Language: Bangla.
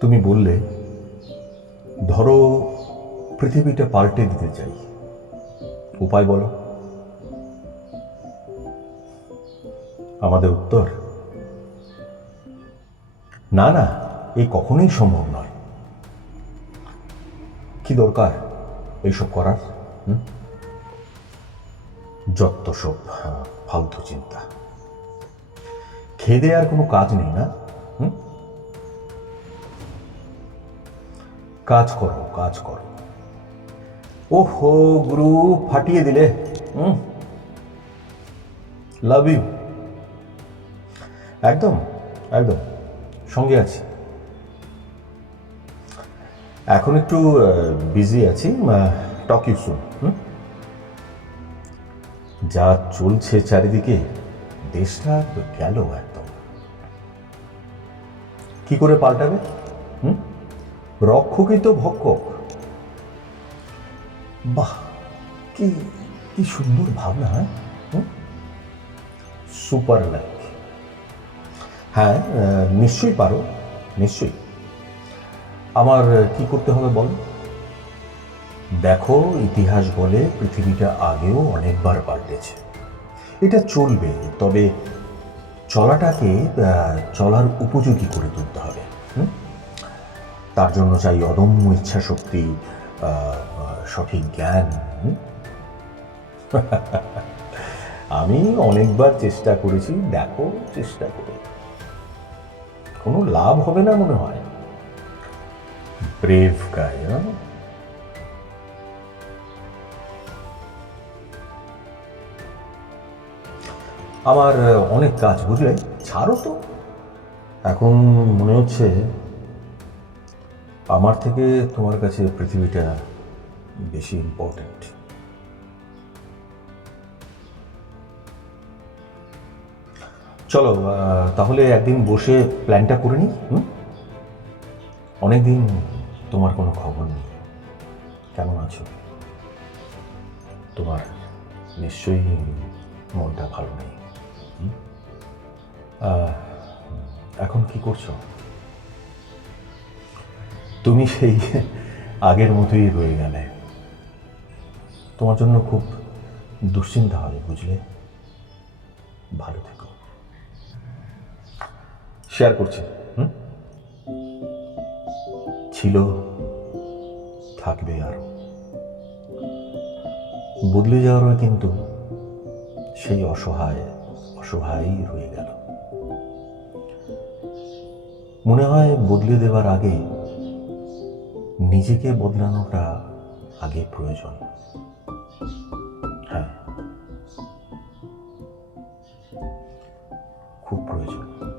তুমি বললে ধরো পৃথিবীটা পাল্টে দিতে চাই। উপায় বলো। আমাদের উত্তর? না না এ কখনোই সম্ভব নয়। কি দরকার এইসব করার? যত সব আহ, ফালতু চিন্তা। খেদে আর কোনো কাজ নেই না? কাজ করো কাজ করো। ওহো, গুরু, ফাটিয়ে দিলে। হুম। লাভ ইউ একদম একদম। সঙ্গে আছি। এখন একটু বিজি আছি টক ইউ সুন যা চলছে চারিদিকে, দেশটা গেল একদম। কি করে পাল্টাবে? হুম? রক্ষকই তো ভক্ষক। বাহ কি কি সুন্দর ভাবনা হ্যাঁ? সুপার লাইক হ্যাঁ আহ, নিশ্চয়ই পারো নিশ্চয়ই। আমার কি করতে হবে বল? দেখো ইতিহাস বলে পৃথিবীটা আগেও অনেকবার পাল্টেছে। এটা চলবে তবে চলাটাকে চলার উপযোগী করে তুলতে হবে? তার জন্য চাই অদম্য ইচ্ছা শক্তি সঠিক জ্ঞান। আমি অনেকবার চেষ্টা করেছি, দেখো, চেষ্টা করে। কোনো লাভ হবে না মনে হয়। ব্রেভ গাই আমার অনেক কাজ, বুঝলে? ছাড়ো তো। এখন মনে হচ্ছে আমার থেকে তোমার কাছে পৃথিবীটা বেশি ইম্পর্ট্যান্ট চলো তাহলে একদিন বসে প্ল্যানটা করে নিই, হুম? অনেকদিন তোমার কোনো খবর নেই কেমন আছো তোমার নিশ্চয়ই মনটা ভালো নেই? এখন কি করছ তুমি সেই আগের মতোই রয়ে গেলে। তোমার জন্য খুব দুশ্চিন্তা হবে, বুঝলে? ভালো থেকো। শেয়ার করছি ছিল, থাকবে আরও। বদলে যাওয়ার কিন্তু সেই অসহায়, অসহায়ই রয়ে গেল। মনে হয় বদলে দেওয়ার আগে নিজেকে বদলানোটা আগে প্রয়োজন। হ্যাঁ। খুব প্রয়োজন।